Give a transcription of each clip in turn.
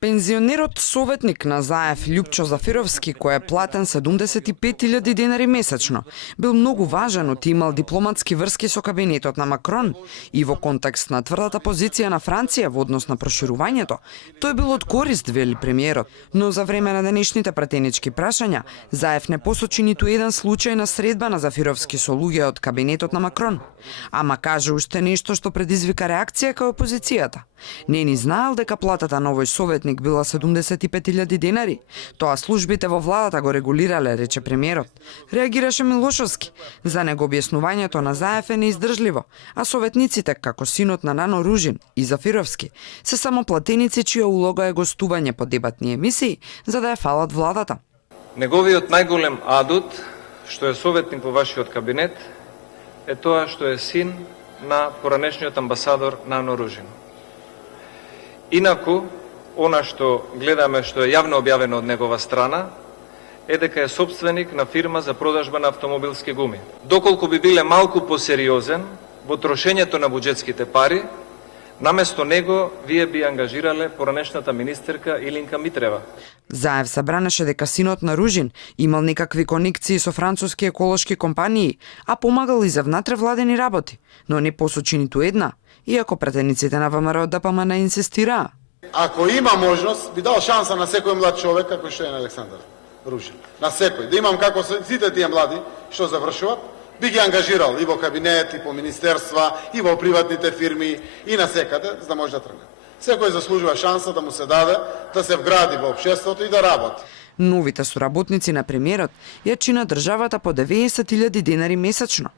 Пензионерот советник на Заев Љупчо Зафировски, кој е платен 75.000 денари месечно, бил многу важен од имал дипломатски врски со кабинетот на Макрон и во контекст на тврдата позиција на Франција во однос на проширувањето, тој бил од корист, вели премиерот. Но за време на денешните пратенички прашања, Заев не посочи ниту еден случај на средба на Зафировски со луѓе од кабинетот на Макрон. Ама каже уште нешто што предизвика реакција кај опозицијата. Не ни знаел дека платата на овој советник била 75.000 денари. Тоа службите во владата го регулирале, рече премиерот. Реагираше Милошовски. За него објаснувањето на Заев е неиздржливо, а советниците, како синот на Нано Ружин и Зафировски, се само платеници чија улога е гостување по дебатни емисии, за да ја фалат владата. Неговиот најголем адут, што е советник во вашиот кабинет, е тоа што е син на поранешниот амбасадор Нано Ружин. Инаку, она што гледаме што е јавно објавено од негова страна, е дека е собственик на фирма за продажба на автомобилски гуми. Доколку би биле малку посериозен во трошењето на буџетските пари, наместо него вие би ангажирале поранешната министерка Илинка Митрева. Заев се бранеше дека синот на Ружин имал некакви конекции со француски еколошки компании, а помагал и за внатре-владени работи, но не посочи ниту една, иако пратениците на ВМРО ДПМН инсистираа. Ако има можност, би дал шанса на секој млад човек како што е на Александар Ружин. На секој. Да имам како сите тие млади што завршуват, би ги ангажирал и во кабинет, и по министерства, и во приватните фирми, и на секаде, за да може да тргне. Секој заслужува шанса да му се даде, да се вгради во општеството и да работи. Новите соработници на премиерот ја чинат државата по 90.000 денари месечно.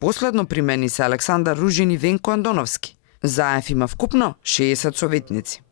Последно примени се Александар Ружин и Венко Андоновски. Заев има вкупно 60 советници.